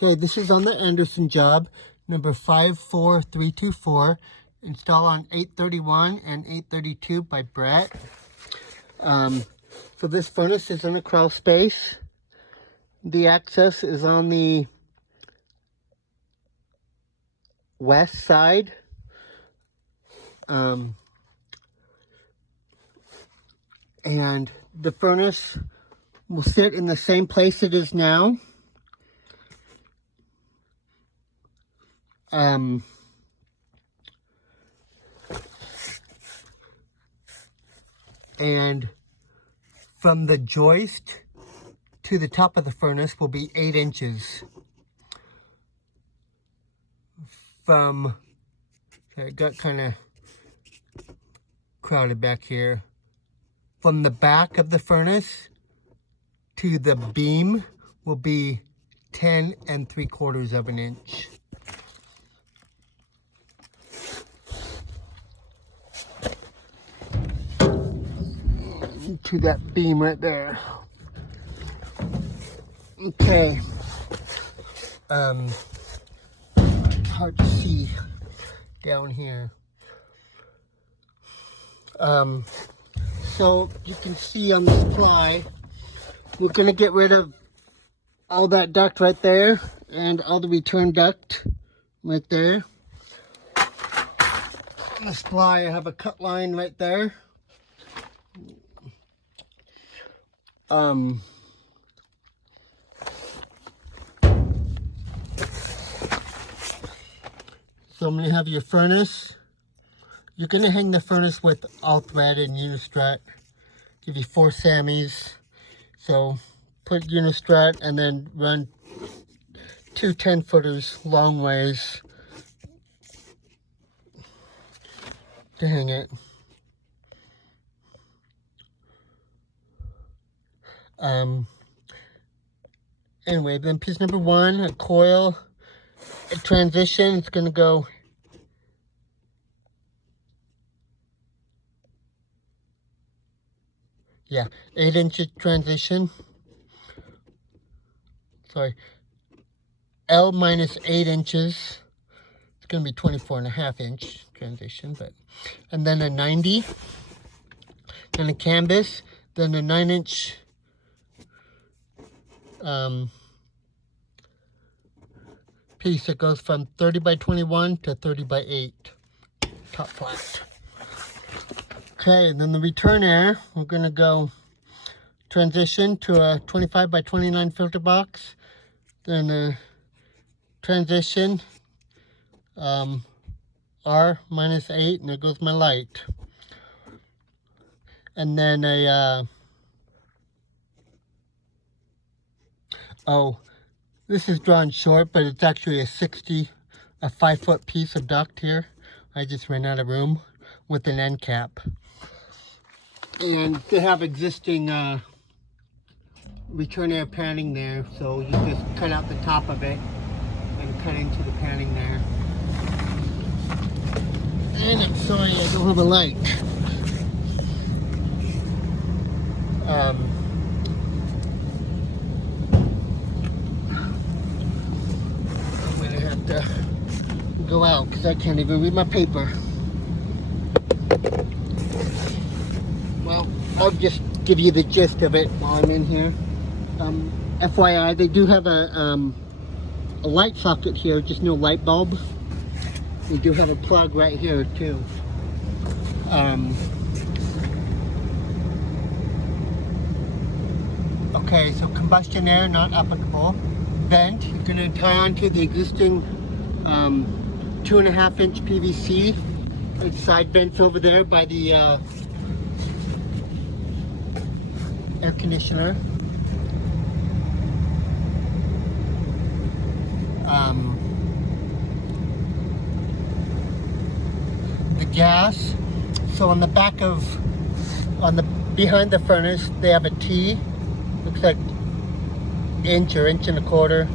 Okay, this is on the Andersen job, number 54324, installed on 831 and 832 by Brett. So this furnace is in a crawl space. The access is on the west side. And the furnace will sit in the same place it is now. And from the joist to the top of the furnace will be 8 inches. Sorry, it got kind of crowded back here. From the back of the furnace to the beam will be 10 3/4 of an inch. To that beam right there. Okay. Hard to see down here. So you can see on the supply, we're gonna get rid of all that duct right there and all the return duct right there. On the supply, I have a cut line right there. So I'm going to have your furnace. You're going to hang the furnace with all thread and unistrut. Give you 4 Sammys. So put unistrut and then run 2 10-footers long ways to hang it. Anyway, then piece number 1, a coil, a transition. It's going to go yeah, 8-inch transition. Sorry, L minus 8 inches. It's going to be 24.5-inch transition, but and then a 90, then a canvas, then a 9-inch piece that goes from 30 by 21 to 30 by 8, top flat. Okay, and then the return air, we're going to go transition to a 25 by 29 filter box, then a transition, R minus 8, and there goes my light. And then this is drawn short, but it's actually a 5-foot piece of duct here. I just ran out of room with an end cap. And they have existing return air panning there, so you just cut out the top of it and cut into the panning there. And I'm sorry I don't have a light. Go out because I can't even read my paper. Well, I'll just give you the gist of it while I'm in here. FYI, they do have a light socket here, just no light bulb. We do have a plug right here too. Okay, so combustion air not applicable. Vent, you're going to tie onto the existing 2.5-inch PVC. It's side vents over there by the air conditioner. The gas. So on the back behind the furnace, they have a T. Looks like inch or inch and a quarter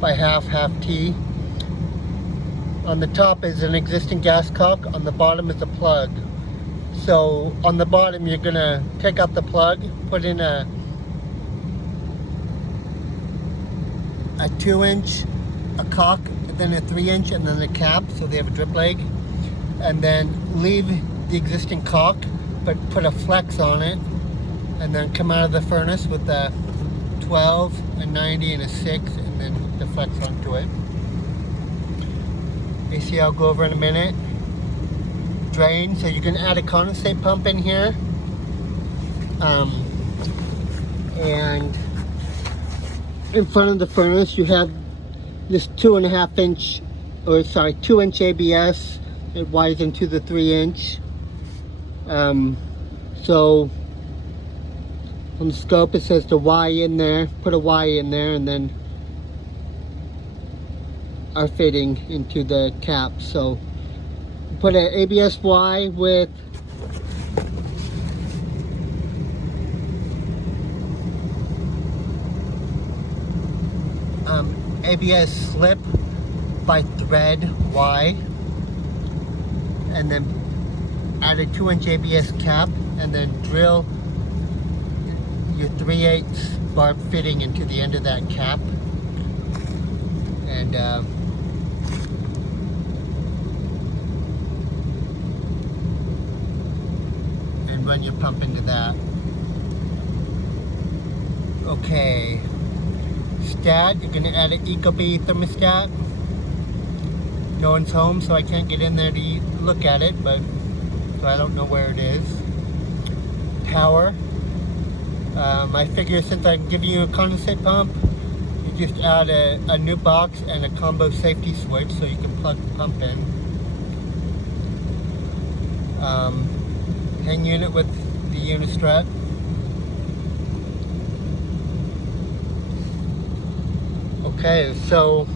by half T. On the top is an existing gas cock. On the bottom is a plug. So on the bottom, you're gonna take out the plug, put in a 2-inch a caulk, then a 3-inch, and then a cap, so they have a drip leg. And then leave the existing caulk, but put a flex on it, and then come out of the furnace with a 12, a 90, and a 6, and then hook the flex onto it. AC I'll go over in a minute. Drain, so you can add a condensate pump in here. And in front of the furnace you have this 2-inch ABS. It widens to the 3-inch. So on the scope it says the Y in there. Put a Y in there, and then our fitting into the cap. So put an ABS Y with ABS slip by thread Y, and then add a 2-inch ABS cap, and then drill your 3/8 barb fitting into the end of that cap, and run your pump into that. Okay. Stat, you're going to add an Ecobee thermostat. No one's home, so I can't get in there to look at it, but so I don't know where it is. Power. I figure since I'm giving you a condensate pump, you just add a new box and a combo safety switch so you can plug the pump in. Hang unit with the unistrut. Okay, so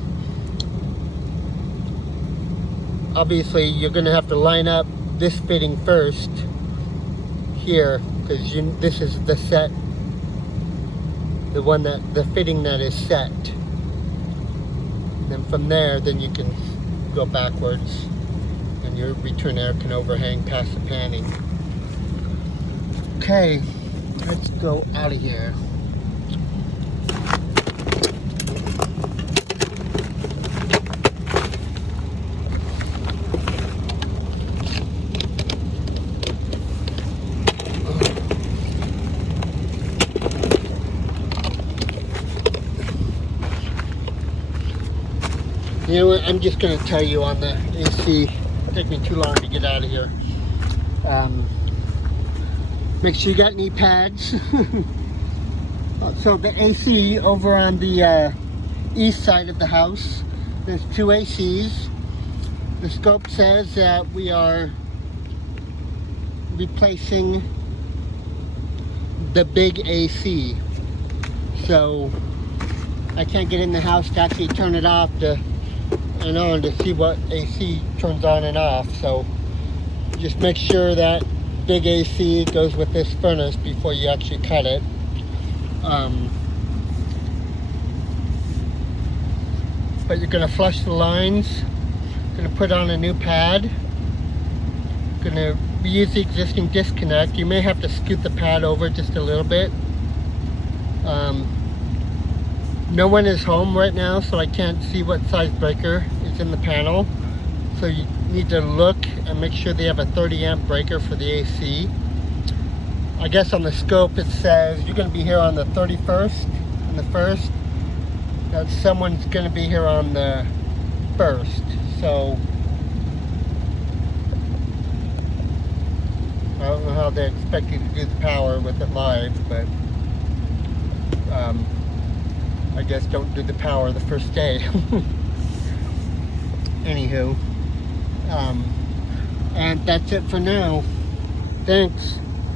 obviously you're going to have to line up this fitting first here, because this is the set, the fitting that is set. And then from there, then you can go backwards, and your return air can overhang past the panning. Okay, let's go out of here. You know what, I'm just going to tell you on the AC, it'll take me too long to get out of here. Make sure you got knee pads. So the AC over on the east side of the house, there's 2 ACs. The scope says that we are replacing the big AC. So I can't get in the house to actually turn it off to see what AC turns on and off. So just make sure that big AC goes with this furnace before you actually cut it. But you're going to flush the lines, going to put on a new pad, going to reuse the existing disconnect. You may have to scoot the pad over just a little bit. No one is home right now, so I can't see what size breaker is in the panel. So you need to look and make sure they have a 30 amp breaker for the AC. I guess on the scope it says you're going to be here on the 31st and the 1st. That someone's going to be here on the 1st. So I don't know how they expect you to do the power with it live, but I guess don't do the power the first day. Anywho, and that's it for now. Thanks.